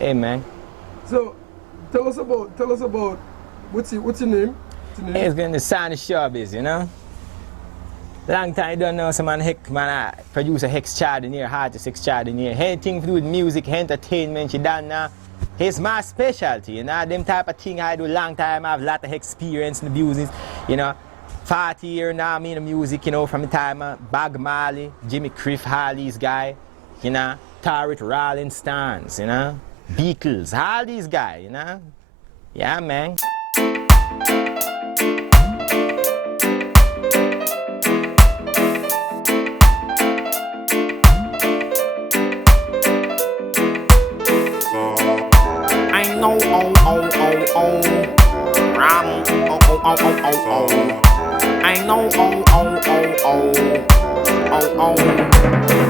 Hey, man. So, tell us about what's your name? Hey, it's going to SANI SHOWBIZZ, you know. Long time you don't know some man, I produce a hex chart in here, artist hex chart in here. Anything to do with music, entertainment, you don't know. It's my specialty, you know. Them type of thing I do long time. I have a lot of experience in the business, you know. 40 years now I'm in the music, you know, from the time of Bob Marley, Jimmy Cliff, Harley's guy, you know, Tarrant, Rolling Stones, you know, Beatles, all these guys, you know. Yeah, man. I know, oh, oh, oh, oh, ram, oh, oh, oh, oh, oh, oh. I know, oh, oh, oh, oh, oh, oh.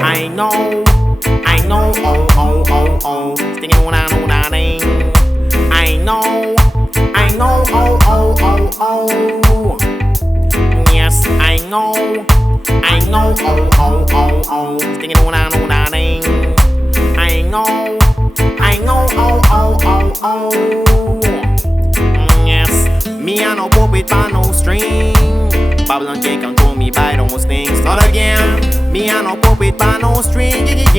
I know, oh, oh, oh, oh. Sticking on that thing. I know, oh, oh, oh, oh. Yes, I know, oh, oh, oh, oh. Sticking on that thing. I know, oh, oh, oh, oh. Yes, me I no puppet by no string. Babylon can't control me by those things. Not again. Me I no puppet by no string.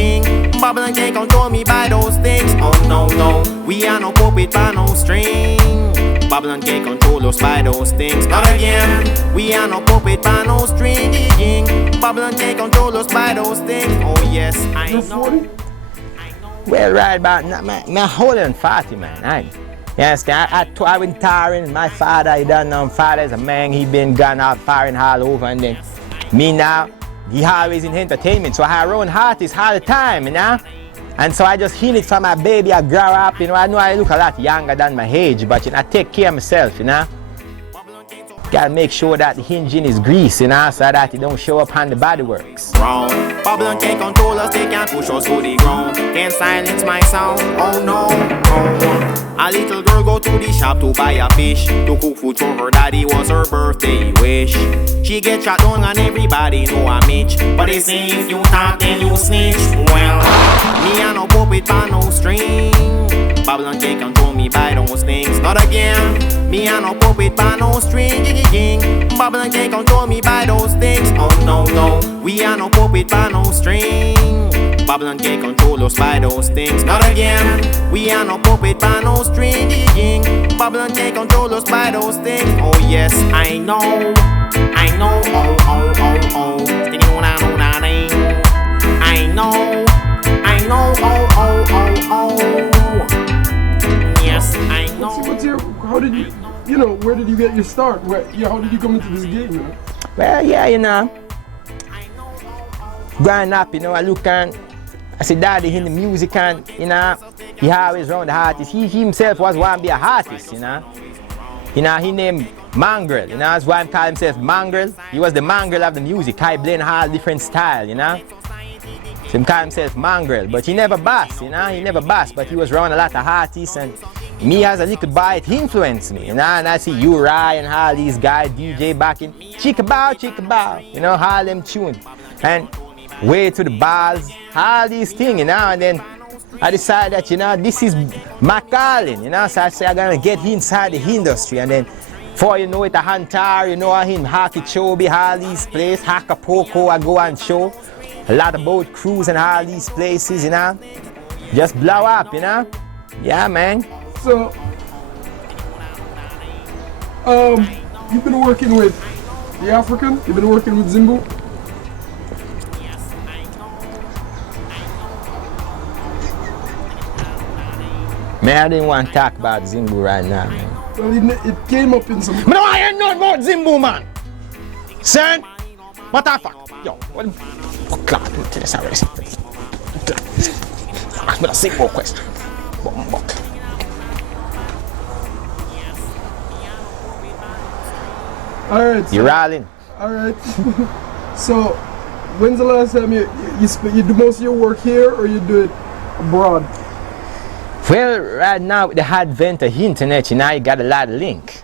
Babylon can't control me by those things. Oh no, no. We are no puppet by no string. Babylon can't control us by those things. Not again. We are no puppet by no string. Babylon can't control us by those things. Oh yes, I know. Well, right about now, man, holding 40, man. Yes, I went touring. My father, he done know. Father's a man, he been gone out firing all over, and then me now, he always in entertainment, so I run artists all the time, you know. And so I just heal it from my baby. I grow up, you know. I know I look a lot younger than my age, but you know, I take care of myself, you know. Gotta make sure that the engine is greased, you know, so that it don't show up on the body works. Wrong. Babylon can't control us, they can't push us to the ground. Can't silence my sound, oh no, oh. A little girl go to the shop to buy a fish, to cook food for her daddy, was her birthday wish. She get shot down and everybody know I'm Mitch, but they say if you talk then you snitch. Well, me I no puppet by no string. Babylon can't control me by those things. Not again. Me I no puppet by no string. Babylon can't control me by those things. Oh no, no. We are no puppet by no string. Babylon can't control us by those things. Not again. We are no puppet by no string. Babylon can't control us by those things. Oh yes, I know, oh, oh, oh, oh. Sticking on that thing. I know, oh, oh, oh, oh. Yes, I know. What's your, how did you know, where did you get your start? How did you come into this game, you know? Well, yeah, you know, growing up, you know, I look and I see daddy in the music and, you know, he always around the artists. He himself was one to be an artist, you know. You know, he named Mongrel, you know, that's why he called himself Mongrel. He was the Mongrel of the music. I blend all different style, you know. So he called himself Mongrel, but he never boss, you know, he never boss, but he was around a lot of artists, and me as a little boy, it influenced me, you know, and I see Uri and all these guys, DJ back in, chicka-bow, you know, all them tune, and way to the bars, all these things, you know, and then I decided that, you know, this is my calling, you know, so I say I'm gonna get inside the industry, and then before you know it, a Hunter, you know, him, Hockey Chobi, all these places, Acapulco, I go and show, a lot of boat crews and all these places, you know, just blow up, you know, yeah, man. So, you've been working with the African, you've been working with Zimbo. Man, I didn't want to talk about Zimbo right now, man. Well, it came up in some... But I ain't know about Zimbo, man. Son, what the fuck? Yo, what the fuck? God, this already. Ask me a simple question. Alright. So, you rolling? Alright. So, when's the last time you do most of your work here or you do it abroad? Well, right now with the advent of internet, you know, you got a lot of link.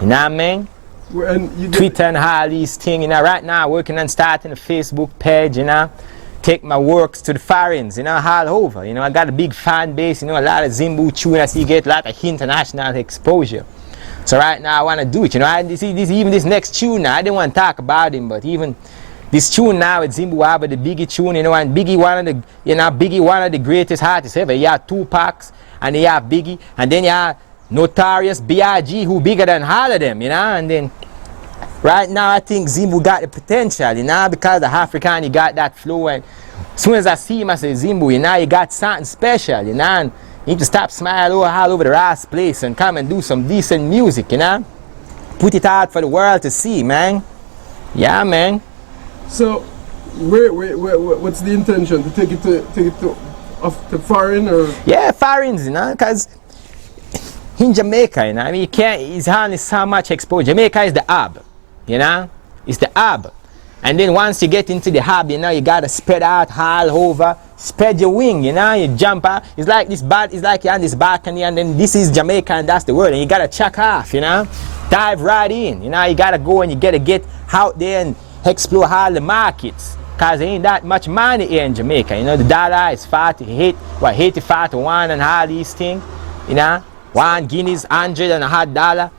You know what I mean? And you Twitter and all these things, you know, right now working on starting a Facebook page, you know. take my works to the foreigners, you know, all over. You know, I got a big fan base, you know, a lot of Zimbu tuners, you get a lot of international exposure. So right now I want to do it, you know. Even this next tune now, I didn't want to talk about him, but even this tune now with Zimbu have the Biggie tune, you know, and Biggie one of the greatest artists ever. You have Tupac, and you have Biggie, and then you have Notorious B.I.G. who bigger than all of them, you know, and then right now I think Zimbu got the potential, you know, because the African, he got that flow, and as soon as I see him I say, Zimbu, you know, you got something special, you know, and you need to stop smiling all over the last place and come and do some decent music, you know. Put it out for the world to see, man. Yeah, man. So, what's the intention? To take it to foreign or? Yeah, foreigners, you know, because in Jamaica, you know, I mean, you can't, it's only so much exposure. Jamaica is the hub, you know, it's the hub. And then once you get into the hub, you know, you gotta spread out all over, spread your wing, you know, you jump out. It's like this it's like you're on this balcony, and then this is Jamaica and that's the world, and you gotta check off, you know, dive right in, you know, you gotta go and you gotta get out there and explore all the markets, cause there ain't that much money here in Jamaica, you know, the dollar is 85 to 1 and all these things, you know, 1 Guineas, 100 and a hot dollar.